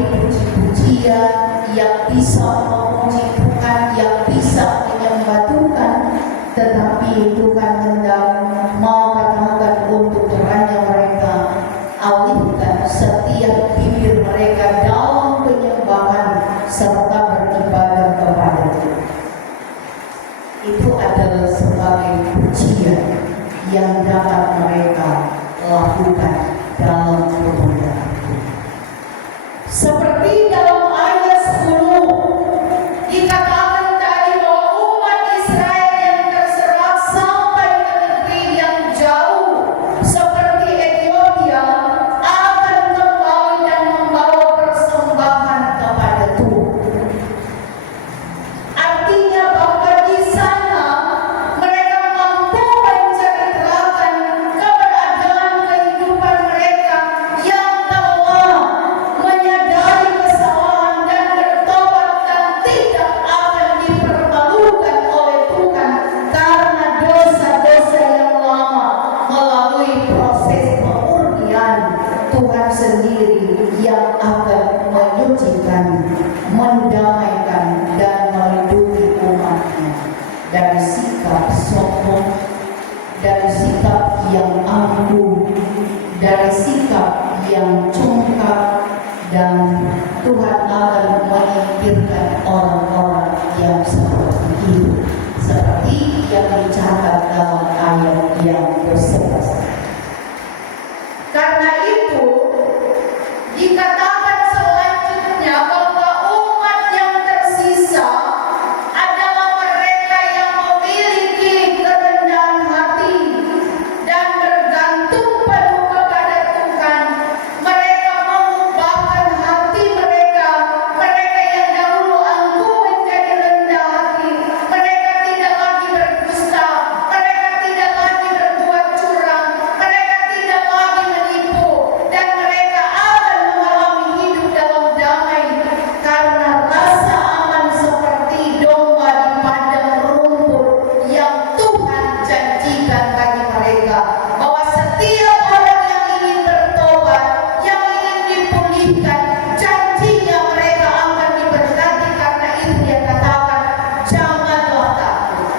memberi puji-pujian, yang bisa memuji Tuhan, yang bisa menyembah Tuhan, tetapi Tuhan hendak mengatakan untuk kiranya mereka alihkan setiap bibir mereka dalam penyembahan serta beribadah kepada Tuhan. Itu adalah sebagai pujian yang dapat mereka lakukan dalam kemuliaan Tuhan. Seperti dalam ayat 10 dikatakan tadi bahwa umat Israel yang terserak sampai ke negeri yang jauh seperti Ethiopia akan kembali dan membawa persembahan kepada Tuhan. Artinya bahwa di sana mereka mampu menceritakan keberadaan kehidupan mereka yang telah menyadari kesalahan dan bertobat dan tidak akan dipermalukan oleh Tuhan karena dosa-dosa yang lama. Melalui proses pemurnian, Tuhan sendiri yang akan menyucikan, mendamaikan dan melindungi umatnya dari sikap sombong, dari sikap yang angkuh, dari sikap yang congkak, dan Tuhan akan menyingkirkan orang-orang yang seperti itu, seperti yang dicatat dalam ayat yang ke-11. Karena itu dikatakan selanjutnya bahwa umat yang tersisa adalah mereka yang memiliki kerendahan hati dan bergantung penuh kepada Tuhan. Mereka mengubahkan hati mereka, mereka yang dahulu angkuh menjadi rendah hati. Mereka tidak lagi berdusta, mereka tidak lagi berbuat curang, mereka tidak lagi menipu, dan mereka akan mengalami hidup dalam damai karena rasa aman seperti domba di padang rumput yang Tuhan janjikan bagi mereka. Bahwa setiap orang yang ingin bertobat, yang ingin dipulihkan, janjinya mereka akan diberkati. Karena itu dia katakan, janganlah takut,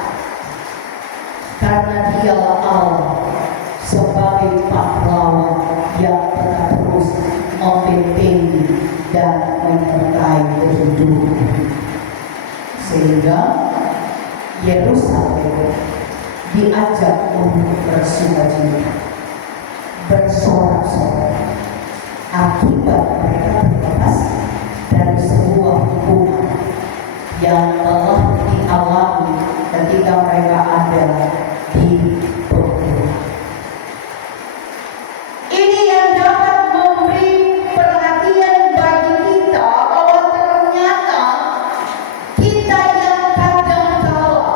karena dialah Allah sebagai pahlawan yang telah terus membentengi dan menyertai kehidupan. Sehingga Yerusalem diajak untuk bersukacita, bersorak-sorak akibat mereka terbebas dari sebuah hukuman yang telah dialami ketika mereka ada di penjara. Ini yang dapat memberi perhatian bagi kita bahwa ternyata kita yang kadang-kala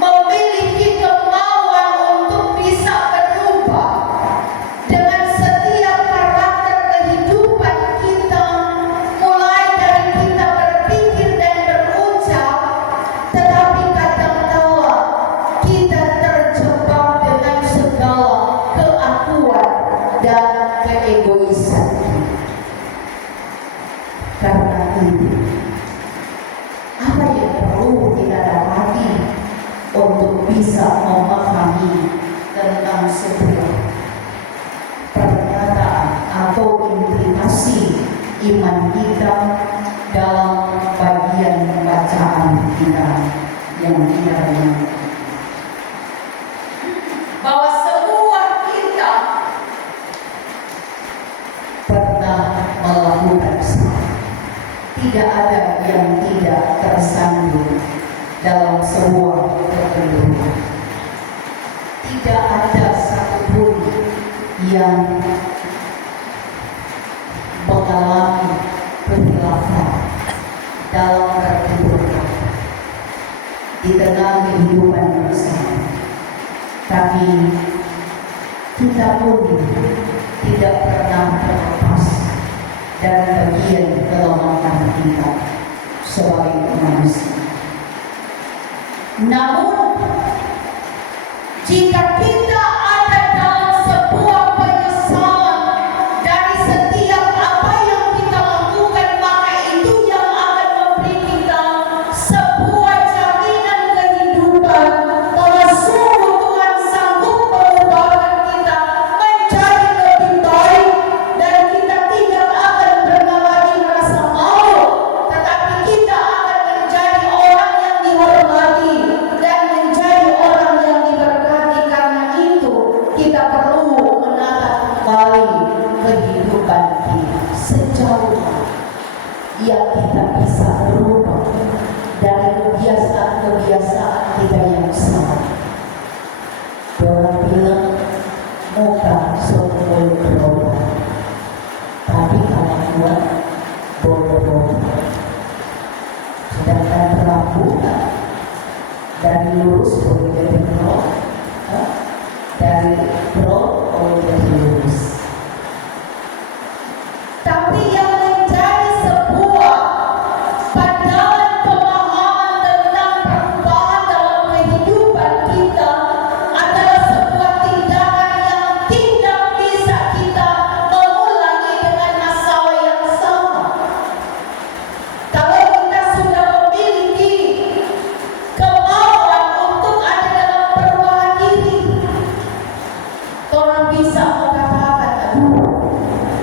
memiliki kemauan untuk bisa berubah dengan setiap karakter kehidupan kita, mulai dari kita berpikir dan berucap, tetapi kadang-kala kita terjebak dengan segala keakuan dan keegoisan. Karena itu, apa yang perlu kita dapati untuk bisa memahami tentang sebuah pernyataan atau implikasi iman kita dalam bagian bacaan kita yang kita dengar? Bahwa semua kita pernah melakukan salah. Tidak ada yang tidak tersandung dalam sebuah kekeliruan. Tidak ada satupun yang mengalami kehilafan dalam kehidupan di tengah kehidupan bersama. Tapi kita pun tidak pernah terlepas dari bagian kelemahan kita sebagai manusia. Namun jika kita ada dalam sebuah penyesalan dari setiap apa yang kita yang kita bisa berubah dari kebiasaan-kebiasaan kita yang salah. Orang bilang muka suatu boleh berubah, tapi kalau buat boleh berubah. Sedangkan rambut dari lurus boleh jadi berubah, dari berubah boleh jadi lurus. Tapi yang menjadi sebuah pandangan pemahaman tentang perubahan dalam kehidupan kita adalah sebuah tindakan yang tidak bisa kita mengulangi dengan masalah yang sama. Kalau kita sudah memiliki kemauan untuk ada dalam perubahan diri, orang bisa mengatakan, aduh,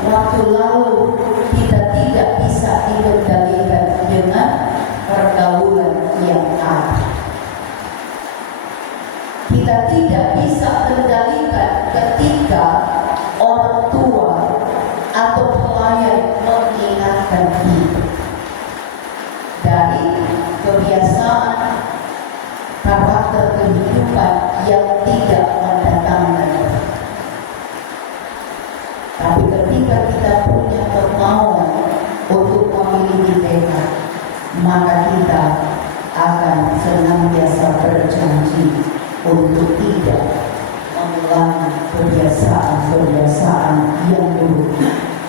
waktu lalu kita tidak bisa dikendalikan dengan pergaulan yang ada. Kita tidak bisa kendalikan ketika orang tua atau pelayan mengingatkan kita dari kebiasaan karakter kehidupan yang tidak mendatangkan. Tapi ketika kita punya kemauan untuk memiliki tekad, maka kita akan senantiasa berjanji untuk tidak mengulangi kebiasaan-kebiasaan yang dulu.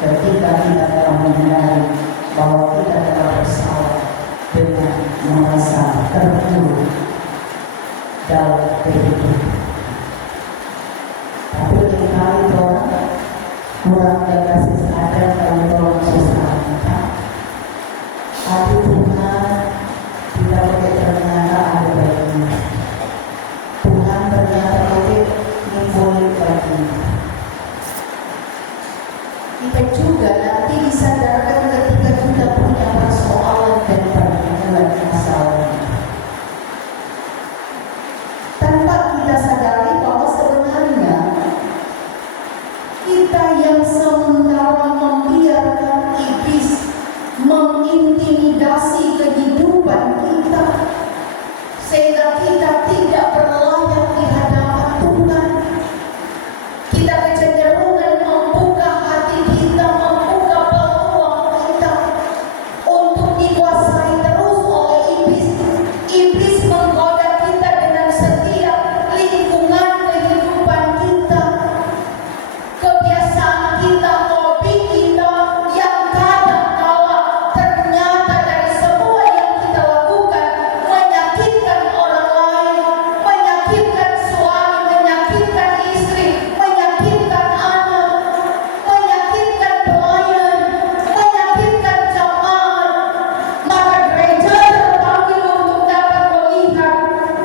Ketika kita telah menyadari bahwa kita telah bersalah dengan merasa terpuruk dalam kehidupan. Tapi seringkali orang kurang kasih sadar kalau orang susah kita. Aduh Tuhan, kita pakai ternyata ada baiknya. Tuhan ternyata pakai boleh baginya. Kita juga nanti disadarkan ketika kita punya persoalan dan pergumulan masalah. Tanpa kita sadari bahwa sebenarnya kita yang sementara membiarkan iblis mengintimidasi kehidupan kita sehingga kita tidak berlayak di hadapan Tuhan. Kita kecenderungan membuka hati kita, membuka peluang kita untuk dikuasai terus oleh iblis. Iblis menggoda kita dengan setiap lingkungan kehidupan kita. Kebiasaan kita, hobi kita yang kadang-kala ternyata dari semua yang kita lakukan menyakitkan orang lain, menyakitkan suami, menyakitkan istri, menyakitkan anak, menyakitkan pelayan, menyakitkan jemaat. Maka gereja terpanggil untuk dapat melihat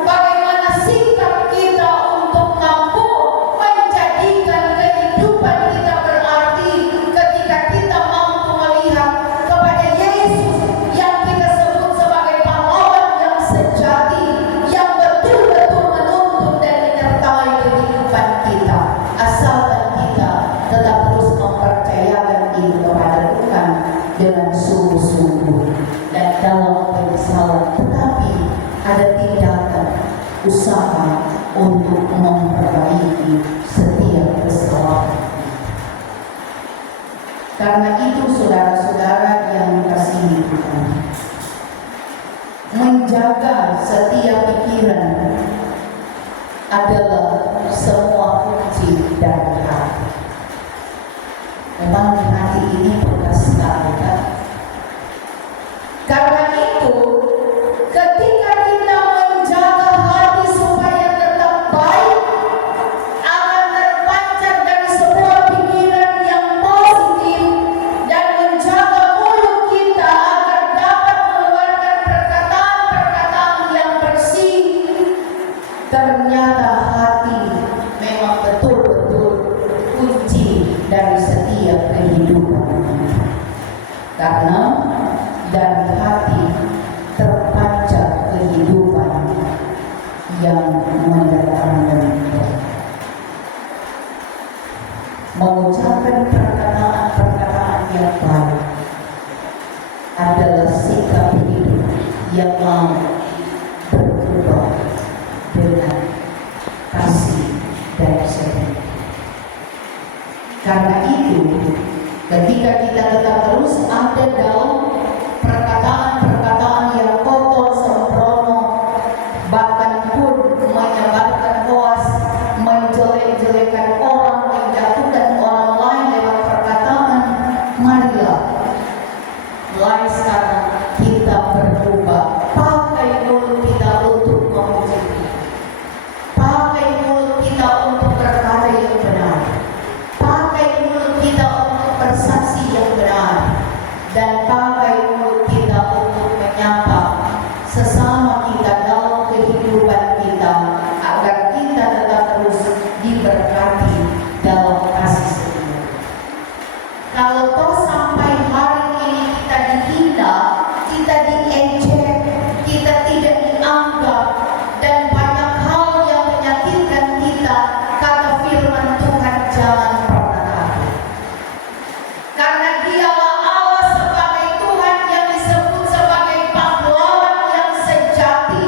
bagaimana sikap kita untuk mampu menjadikan kehidupan kita berarti ketika kita mampu melihat kepada Yesus yang kita sebut sebagai pahlawan yang sejati, yang betul-betul menuntun dan menyertai kehidupan kita, asalkan kita tetap terus mempercayakan diri kepada Tuhan dengan sungguh-sungguh dan dalam penyesalan, tetapi ada tindakan usaha untuk memperbaiki setiap kesalahan. Karena itu saudara-saudara yang dikasihi Tuhan, menjaga setiap pikiran adalah semua kunci dari hati. Memang hati ini bekas sekali kan? Karena itu ketika kita menjaga hati supaya tetap baik, akan terpancar dari sebuah pikiran yang positif dan menjaga mulut kita agar dapat mengeluarkan perkataan-perkataan yang bersih. Ternyata hati memang betul-betul kunci dari setiap kehidupan. Karena dari hati terpancar kehidupan yang mendatangkan berkah. Mengucapkan perkataan-perkataan yang baik yang mau berubah dengan kasih dan setia. Karena itu, ketika kita tetap terus ada dalam perkataan-perkataan yang kotor, sembrono, bahkan pun menyebarkan hoas, menjelek-jelekan orang, menjatuhkan orang lain lewat perkataan, marilah mulai sekarang kita berubah. Pakai mulut kita untuk memuji, pakai mulut kita untuk berkata yang benar, pakai mulut kita untuk bersaksi yang benar, dan pakai mulut kita untuk menyapa sesama kita dalam kehidupan kita, agar kita tetap terus diberkati dalam kasih setia. Kalau toh sampai hari ini kita dihina, kita diejek, kita tidak dianggap, dan banyak hal yang menyakitkan kita, kata firman Tuhan, jangan pernah takut. Karena Dialah Allah sebagai Tuhan yang disebut sebagai pahlawan yang sejati,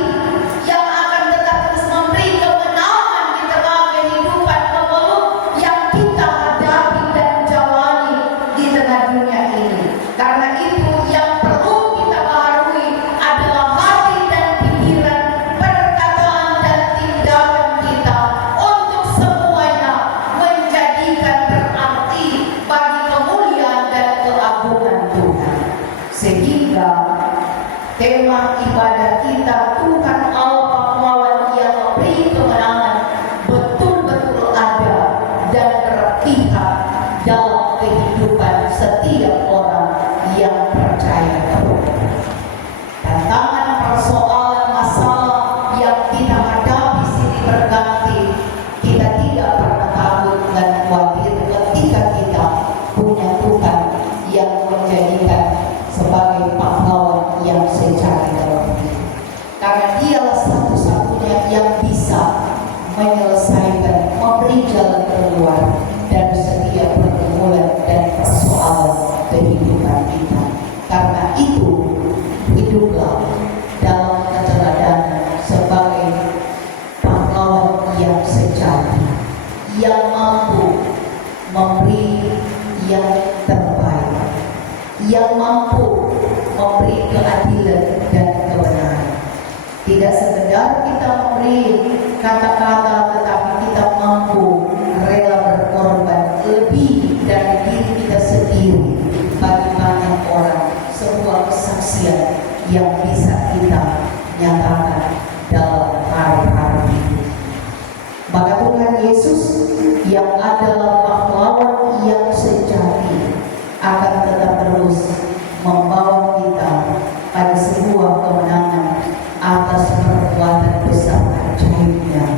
yang akan tetap terus memberi kemenangan di tengah kehidupan kemelut yang kita hadapi dan jalani di tengah dunia ini. Karena itu yang perlu kita baharui adalah hati dan pikiran, perkataan dan tindakan kita, untuk semuanya menjadikan berarti bagi kemuliaan dan keagungan Tuhan. Sehingga tema ibadah kita, Tuhan Allah pahlawan yang memberi kemenangan, betul-betul ada dan berpihak dalam kehidupan setiap orang yang percaya kepada. Tantangan, persoalan, masalah yang kita hadapi silih berganti, kita tidak pernah takut dan khawatir ketika kita punya Tuhan yang menjadikan sebagai pahlawan yang sejati dalam hidup. Karena Dialah satu-satunya yang bisa menyelesaikan, memberi jalan keluar dari setiap pergumulan dan persoalan kehidupan kita. Karena itu, hiduplah dalam keteladanan sebagai pahlawan yang sejati, yang mampu memberi yang terbaik, yang mampu memberi keadilan dan kebenaran. Tidak sekedar kita memberi kata-kata, tetapi kita mampu rela berkorban lebih dari diri kita sendiri bagi banyak orang, sebuah kesaksian yang bisa kita nyatakan dalam hari-hari ini. Maka Tuhan Yesus yang adalah pahlawan yang sejati akan tetap terus membawa kita pada sebuah kemenangan atas perbuatan besar ajaibnya